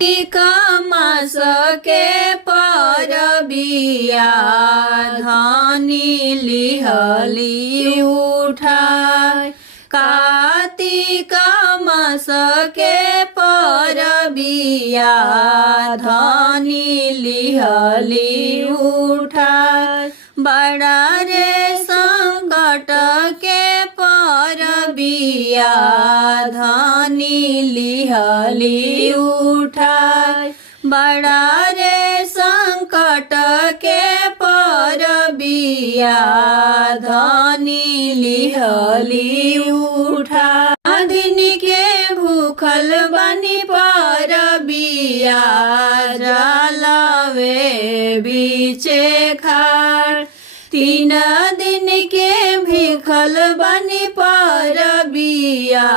मास के परबिया धनी लिहली उठाय। कार्तिक मास के परबिया धनी लिहली उठाय। बड़ा रे संकट के परबिया धनी लिहली उठाय। बड़ा रे संकट के परबिया धनी लिहली उठाय। दिन के भूखल बनी परबिया जलवे बीचे खाड़। 3 दिन के भूखल बनी परबिया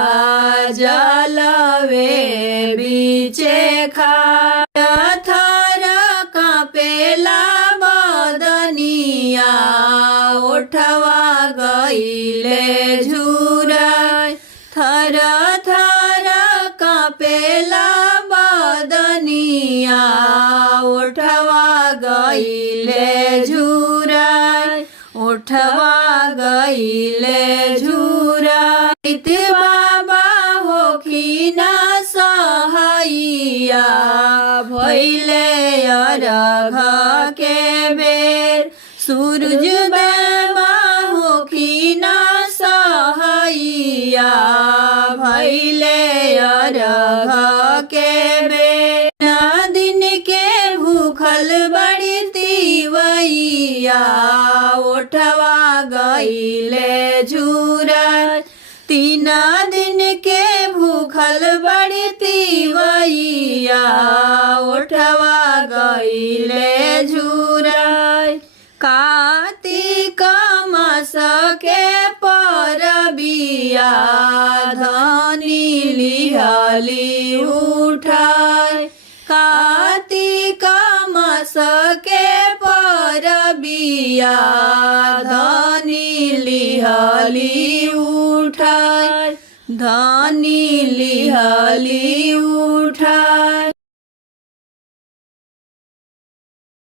जलवे बीचे खाड़। थर कापेला बदनिया ओठवा गईले झुराय। थर थर कापेला बदनिया ओठवा गईले झुराय। ओठवा गईले झुराय। बाबा होखिना सहैया भइले अरघ के बेर। सूरज बाबा होखिना सहैया भइले अरघ के बेर। दिन के भूखल बड़ी तिवैया ओठवा गईले झुराय। 3 दिन के भूखल बड़ी तिवैया ओठवा गईले झुराय। कार्तिक मास के परबिया धनी लिहली उठाय। कार्तिक मास के परबिया धनी लिहली उठाय। धनी लिहली उठाय।